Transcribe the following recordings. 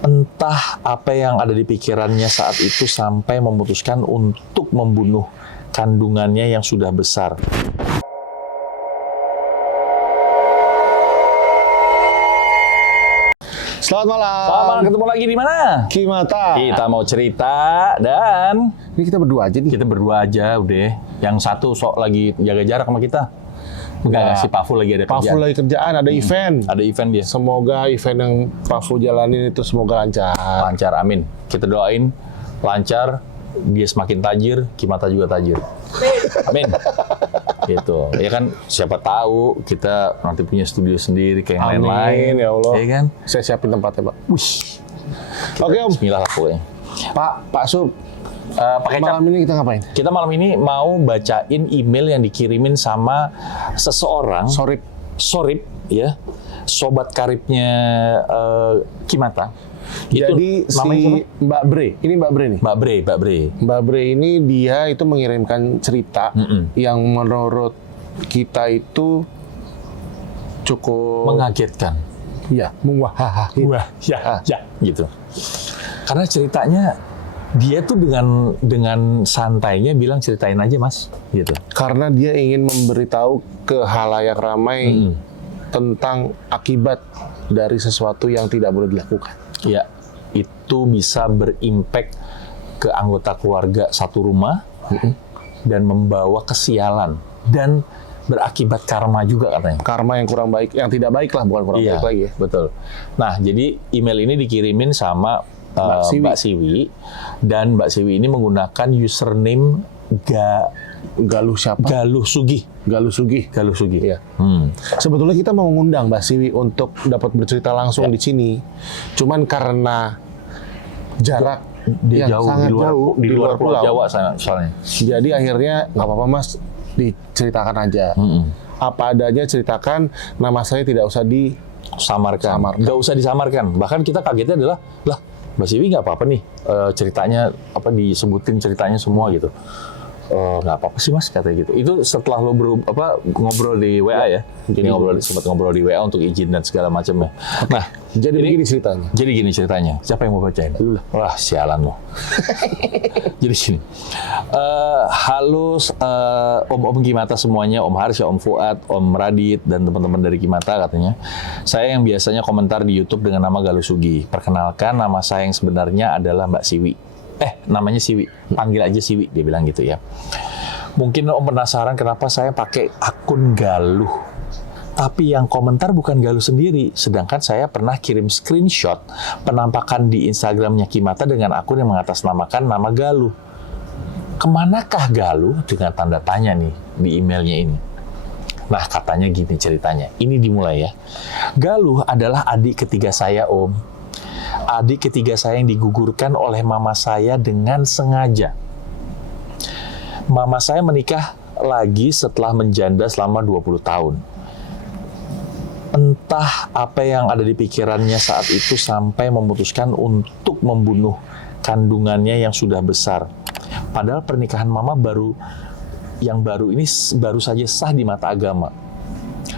Entah apa yang ada di pikirannya saat itu sampai memutuskan untuk membunuh kandungannya yang sudah besar. Selamat malam. Selamat malam, ketemu lagi di mana? Kimata. Kita mau cerita dan Ini kita berdua aja nih. kita berdua aja udah. Yang satu sok lagi jaga jarak sama kita. Enggak, si Paful lagi ada Paful kerjaan. lagi kerjaan, ada event. Ada event dia. Semoga event yang Paful jalanin itu semoga lancar. Lancar, amin. Kita doain lancar, dia semakin tajir, Kimata juga tajir. Amin. Gitu. Ya kan, siapa tahu kita nanti punya studio sendiri kayak yang Amin, lain-lain. ya Allah. Iya kan? Saya siapin tempatnya, Pak. Wih. Oke, Om. Bismillah lah pokoknya. Pak Sub, Pakai cap. malam ini kita ngapain? Kita malam ini mau bacain email yang dikirimin sama seseorang. Sorip, ya. Sobat karibnya Kimata. Jadi namanya si siapa? Mbak Bre, ini Mbak Bre nih. Mbak Bre. Mbak Bre ini dia itu mengirimkan cerita yang menurut kita itu cukup Mengagetkan. ya, mengwahahahin. Wah, ya, gitu. Karena ceritanya dia tuh dengan santainya bilang ceritain aja mas, gitu. Karena dia ingin memberitahu ke halayak ramai tentang akibat dari sesuatu yang tidak boleh dilakukan. Ya, itu bisa berimpact ke anggota keluarga satu rumah dan membawa kesialan dan berakibat karma juga katanya. Karma yang kurang baik, yang tidak baik lah, bukan kurang Iya, baik lagi ya. betul. Nah, jadi email ini dikirimin sama Mbak Siwi. Dan Mbak Siwi ini menggunakan username Galuh siapa? Galuh Sugih. Galuh Sugih. Iya. Sebetulnya kita mau mengundang Mbak Siwi untuk dapat bercerita langsung di sini. Cuman karena jarak Dia yang jauh sangat jauh di luar Pulau pulau. Jawa soalnya. Jadi akhirnya nggak apa-apa Mas, diceritakan aja. Apa adanya ceritakan, nama saya tidak usah Samarkan. Nggak usah disamarkan. Bahkan kita kagetnya adalah, lah Mbak Siwi nggak apa-apa nih ceritanya disebutin ceritanya semua gitu. Nggak apa-apa sih mas katanya gitu. Itu setelah lo ngobrol di WA ya. Jadi sempat ngobrol di WA untuk izin dan segala macamnya. Nah, Jadi begini ceritanya. Jadi gini ceritanya. Siapa yang mau bacain? Wah, sialan lo. Jadi gini. Halo Om Kimata semuanya, Om Harsya, Om Fuad, Om Radit, dan teman-teman dari Kimata katanya. Saya yang biasanya komentar di YouTube dengan nama Galuh Sugih. Perkenalkan, nama saya yang sebenarnya adalah Mbak Siwi. Namanya Siwi. Panggil aja Siwi, dia bilang gitu ya. Mungkin Om penasaran kenapa saya pakai akun Galuh. Tapi yang komentar bukan Galuh sendiri, sedangkan saya pernah kirim screenshot penampakan di Instagramnya Kimata dengan akun yang mengatasnamakan nama Galuh. Kemanakah Galuh? Dengan tanda tanya nih di emailnya ini. Nah, katanya gini ceritanya. Ini dimulai ya. Galuh adalah adik ketiga saya, Om. Adik ketiga saya yang digugurkan oleh mama saya dengan sengaja. Mama saya menikah lagi setelah menjanda selama 20 tahun. Entah apa yang ada di pikirannya saat itu sampai memutuskan untuk membunuh kandungannya yang sudah besar. Padahal pernikahan mama baru ini baru saja sah di mata agama.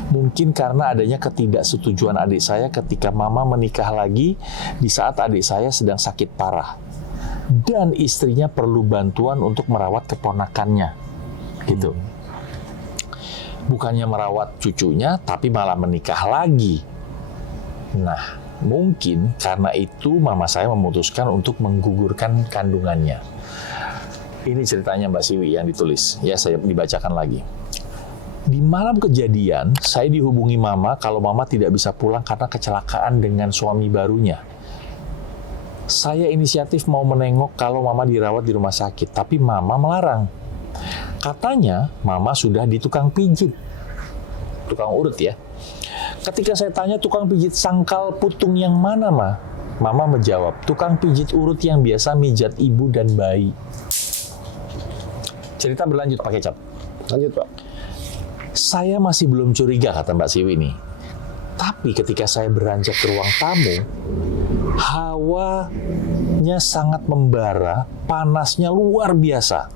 Mungkin karena adanya ketidaksetujuan adik saya ketika mama menikah lagi di saat adik saya sedang sakit parah. Dan istrinya perlu bantuan untuk merawat keponakannya. Gitu. Bukannya merawat cucunya, tapi malah menikah lagi. Nah, mungkin karena itu mama saya memutuskan untuk menggugurkan kandungannya. Ini ceritanya Mbak Siwi yang ditulis. Ya, saya dibacakan lagi. Di malam kejadian, saya dihubungi mama kalau mama tidak bisa pulang karena kecelakaan dengan suami barunya. Saya inisiatif mau menengok kalau mama dirawat di rumah sakit, tapi mama melarang. Katanya, mama sudah di tukang pijit. Tukang urut ya. Ketika saya tanya tukang pijit sangkal putung yang mana, Ma? Mama menjawab, tukang pijit urut yang biasa mijat ibu dan bayi. Cerita berlanjut pakai cap. Lanjut Pak. Saya masih belum curiga, kata Mbak Siwi ini. Tapi ketika saya beranjak ke ruang tamu, hawanya sangat membara, panasnya luar biasa.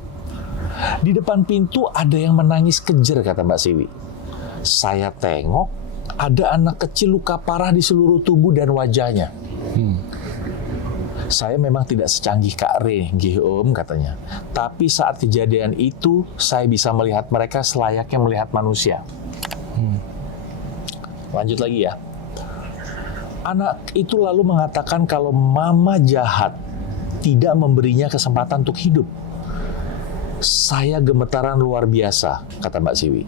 Di depan pintu ada yang menangis kejer, kata Mbak Siwi. Saya tengok, ada anak kecil luka parah di seluruh tubuh dan wajahnya. Saya memang tidak secanggih Kak Re, nggih Om, katanya. Tapi saat kejadian itu, saya bisa melihat mereka selayaknya melihat manusia. Lanjut lagi ya. Anak itu lalu mengatakan kalau mama jahat tidak memberinya kesempatan untuk hidup. Saya gemetaran luar biasa, kata Mbak Siwi.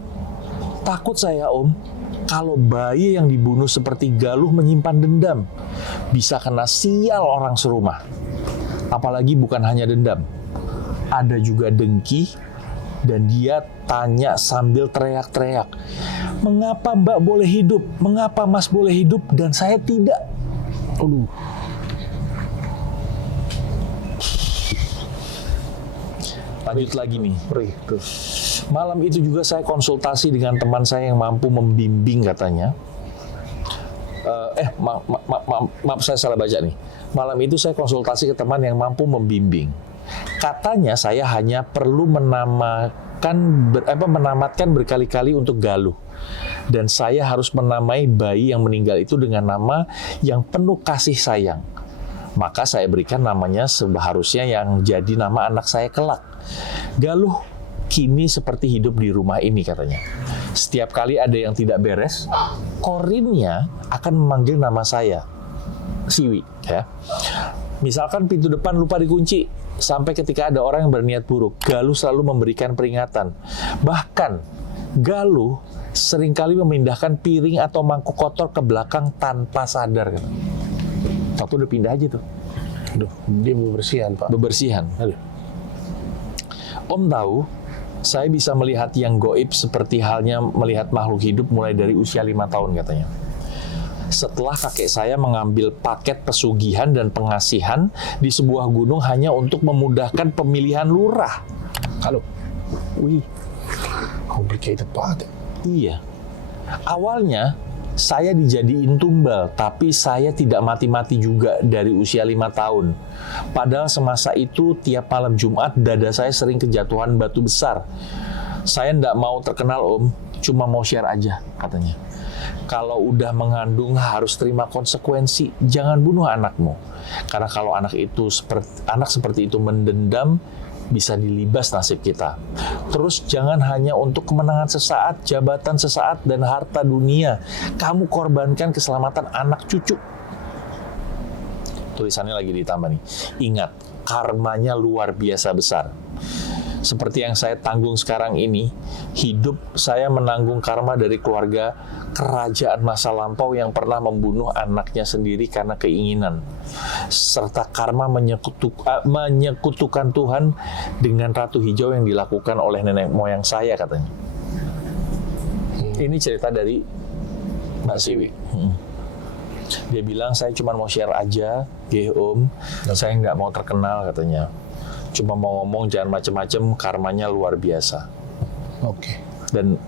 Takut saya, Om, kalau bayi yang dibunuh seperti Galuh menyimpan dendam, bisa kena sial orang serumah. Apalagi bukan hanya dendam, ada juga dengki, dan dia tanya sambil teriak-teriak, mengapa Mbak boleh hidup? Mengapa Mas boleh hidup dan saya tidak? Aduh. Lanjut lagi nih. Malam itu juga saya konsultasi dengan teman saya yang mampu membimbing, katanya. Maaf, saya salah baca nih. Malam itu saya konsultasi ke teman yang mampu membimbing. Katanya saya hanya perlu menamatkan berkali-kali untuk Galuh. Dan saya harus menamai bayi yang meninggal itu dengan nama yang penuh kasih sayang. Maka saya berikan namanya seharusnya yang jadi nama anak saya kelak. Galuh kini seperti hidup di rumah ini, katanya. Setiap kali ada yang tidak beres, korinnya akan memanggil nama saya, Siwi. Ya. Misalkan pintu depan lupa dikunci, sampai ketika ada orang yang berniat buruk, Galuh selalu memberikan peringatan. Bahkan, Galuh seringkali memindahkan piring atau mangkuk kotor ke belakang tanpa sadar. Waktu udah pindah aja tuh. Aduh, dia bebersihan, Pak. Bebersihan. Aduh. Om tahu, saya bisa melihat yang goib seperti halnya melihat makhluk hidup mulai dari usia 5 tahun, katanya. Setelah kakek saya mengambil paket pesugihan dan pengasihan di sebuah gunung hanya untuk memudahkan pemilihan lurah. Halo. Wih. Complicated banget. Iya. Awalnya saya dijadiin tumbal, tapi saya tidak mati-mati juga dari usia 5 tahun. Padahal semasa itu tiap malam Jumat dada saya sering kejatuhan batu besar. Saya tidak mau terkenal, Om, cuma mau share aja, katanya. Kalau udah mengandung harus terima konsekuensi, jangan bunuh anakmu. Karena kalau anak seperti itu mendendam, bisa dilibas nasib kita. Terus jangan hanya untuk kemenangan sesaat, jabatan sesaat, dan harta dunia. Kamu korbankan keselamatan anak cucu. Tulisannya lagi ditambah nih. Ingat, karmanya luar biasa besar. Seperti yang saya tanggung sekarang ini, hidup saya menanggung karma dari keluarga kerajaan masa lampau yang pernah membunuh anaknya sendiri karena keinginan. Serta karma menyekutukan Tuhan dengan ratu hijau yang dilakukan oleh nenek moyang saya, katanya. Ini cerita dari Mbak Siwi. Dia bilang, saya cuma mau share aja, Om, saya nggak mau terkenal, katanya. Cuma mau ngomong jangan macem-macem, karmanya luar biasa. Oke. Dan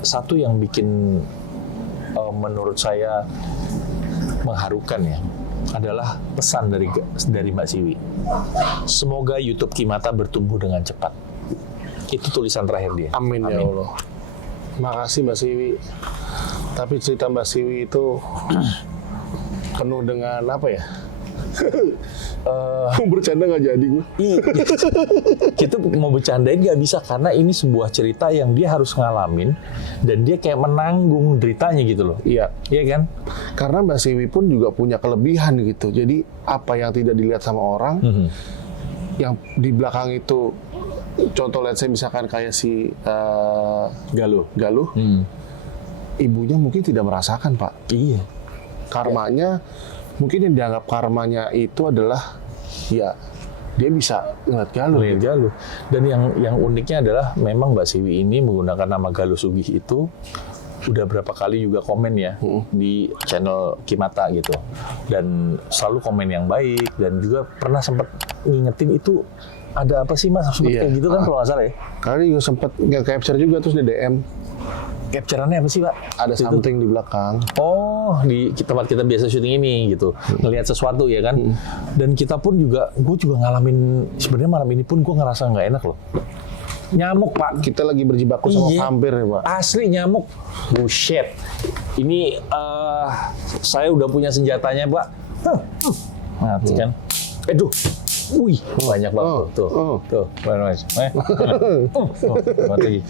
satu yang bikin menurut saya mengharukan ya, adalah pesan dari Mbak Siwi. Semoga YouTube Kimata bertumbuh dengan cepat. Itu tulisan terakhir dia. Amin, ya Allah. Makasih Mbak Siwi. Tapi cerita Mbak Siwi itu penuh dengan apa ya? Bercanda nggak jadi gue. Kita mau bercandain nggak bisa, karena ini sebuah cerita yang dia harus ngalamin dan dia kayak menanggung deritanya gitu loh. Iya. Iya kan? Karena Mbak Siwi pun juga punya kelebihan gitu. Jadi apa yang tidak dilihat sama orang, yang di belakang itu, contoh let's say misalkan kayak si Galuh, ibunya mungkin tidak merasakan, Pak. Iya. Karmanya, mungkin yang dianggap karmanya itu adalah, ya dia bisa ngeliat Galuh. Dan yang uniknya adalah memang Mbak Siwi ini menggunakan nama Galuh Sugih itu udah berapa kali juga komen ya di channel Kimata gitu. Dan selalu komen yang baik, dan juga pernah sempat ngingetin itu ada apa sih Mas, kayak gitu kan kalau nggak salah ya. Karena juga sempat nge-capture juga terus di DM. Capture-annya apa sih, Pak? Ada something di belakang. Oh, di tempat kita biasa syuting ini gitu. Ngelihat sesuatu ya kan. Dan kita pun juga, gue juga ngalamin, sebenarnya malam ini pun gue ngerasa nggak enak loh. Nyamuk, Pak. Kita lagi berjibaku sama vampir ya, Pak. Asli nyamuk. Bullshit. Ini saya udah punya senjatanya, Pak. Mati kan. Aduh. Wih, banyak banget tuh. Tuh, banyak. Mati.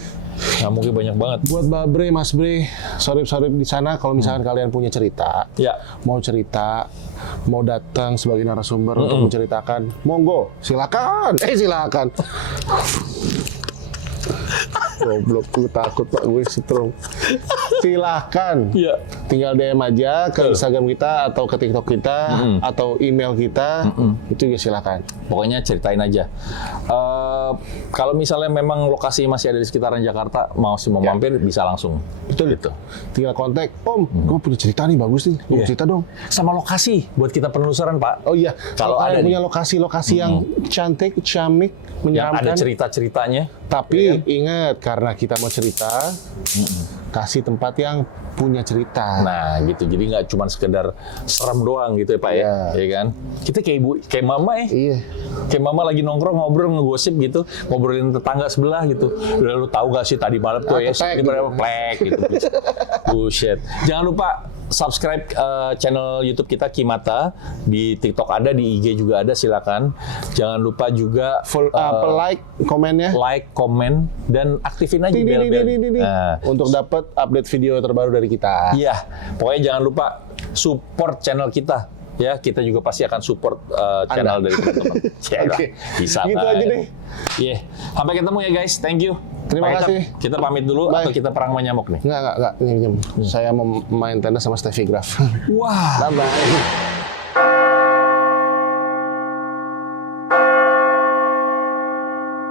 Nyamuknya banyak banget. Buat Mbak Bre, Mas Bre, sorip-sorip di sana kalau misalkan kalian punya cerita, Ya. mau cerita, mau datang sebagai narasumber untuk menceritakan, monggo, silakan. Silakan. Goblok, gue takut Pak, gue setrum. Silahkan. Iya. Tinggal DM aja ke Instagram kita atau ke TikTok kita atau email kita, itu ya silakan. Pokoknya ceritain aja. Kalau misalnya memang lokasi masih ada di sekitaran Jakarta, mau mampir bisa langsung. Betul Gitu. Tinggal kontak, Om, gue punya cerita nih bagus nih, gue cerita dong. Sama lokasi buat kita penelusuran, Pak. Oh iya, Kalau kalian ada punya lokasi-lokasi yang cantik, ciamik, Yang ada menyeramkan, cerita-ceritanya. tapi ingat karena kita mau cerita, kasih tempat yang punya cerita. Nah, gitu. Jadi nggak cuma sekedar serem doang gitu ya, Pak ya. Iya kan? Kita kayak ibu, kayak mama ya. Iya. Kayak mama lagi nongkrong ngobrol ngegosip gitu, ngobrolin tetangga sebelah gitu. Udah lu tahu gak sih tadi malam tuh ya, Ketek ini berapa plek gitu. Bullshit. Jangan lupa subscribe channel YouTube kita Kimata, di TikTok ada, di IG juga ada, silakan. Jangan lupa juga Like, komennya. like, komen, dan aktifin aja Ding, ding, bel-bel. ding, ding, ding. Nah, Untuk dapat update video terbaru dari kita. iya, pokoknya jangan lupa support channel kita. Ya, kita juga pasti akan support channel dari teman-teman. Oke. Bisa. Gitu Pak. aja deh. Iya. Sampai ketemu ya guys. Thank you. Terima Pak Ita, kasih. Kita pamit dulu Bye. atau kita perang sama nyamuk nih? Enggak. Saya mau main tenis sama Steffi Graf. Wah. Bye-bye.